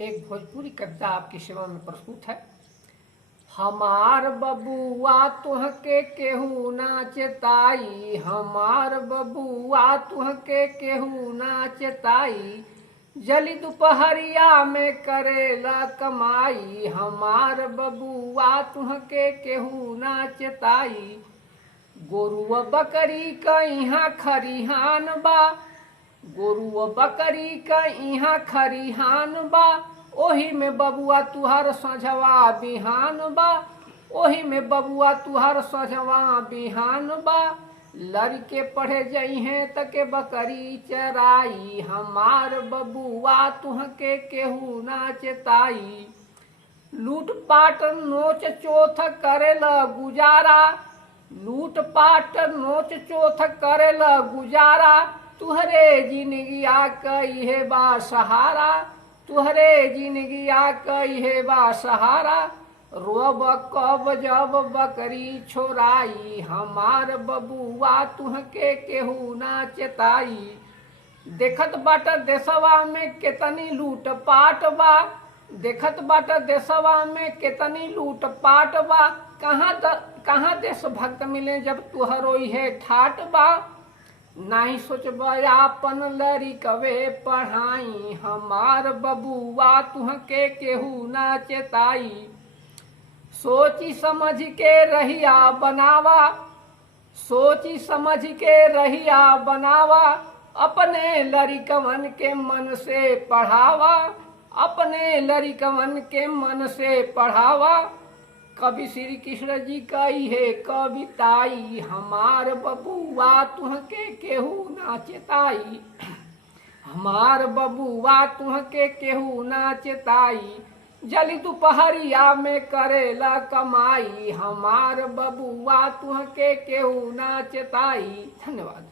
एक भोजपुरी कविता आपकी सेवा में प्रस्तुत है। हमार बबुआ तुहके केहू ना चेताई, हमार बबुआ तुहके केहू ना चेताई, जली दोपहरिया में करेला कमाई, हमार बबुआ तुहके केहू ना चेताई। गोरुआ बकरी क इहाँ खरिहान बा, गोरुआ बकरी क इहाँ खरिहान बा, ओही में बबुआ तुहर सझवा बिहान बा, ओही में बबुआ तुहर सझवा बिहान बा। लड़के पढ़े जइहें तके बकरी चराई, हमार बबुआ तुहके केहू ना चेताई। लूट पाट नोच चोथ करेला गुजारा, लूट पाट नोच चोथ करेला गुजारा, तुहरे जिंदगिया कइहे बा सहारा, तुहरे जिंदगिया कइहे बा सहारा। रोब कब जब बकरी छोराई, हमार बबुआ तुहके केहू ना चेताई। देखत बाट देशवा में केतनी लूट पाट बा, देखत बाट देशवा में केतनी लूट पाट बा, कहाँ देशभक्त मिले जब तुहरो है ठाट बा। नहीं सोचबा आपन लड़िकवे पढ़ाई, हमार बबुआ तुहके केहू ना चेताई। सोची समझ के रहिया बनावा, सोची समझ के रहिया बनावा, अपने लड़िकवन के मन से पढ़ावा, अपने लड़िकवन के मन से पढ़ावा। कवि श्री कृष्ण जी कही है कविताई, हमार बबुआ तुहके केहू ना चेताई, हमार बबुआ तुहके केहू ना चेताई। जली दोपहरिया में करेला कमाई, हमार बबुआ तुहके केहू ना चेताई। धन्यवाद।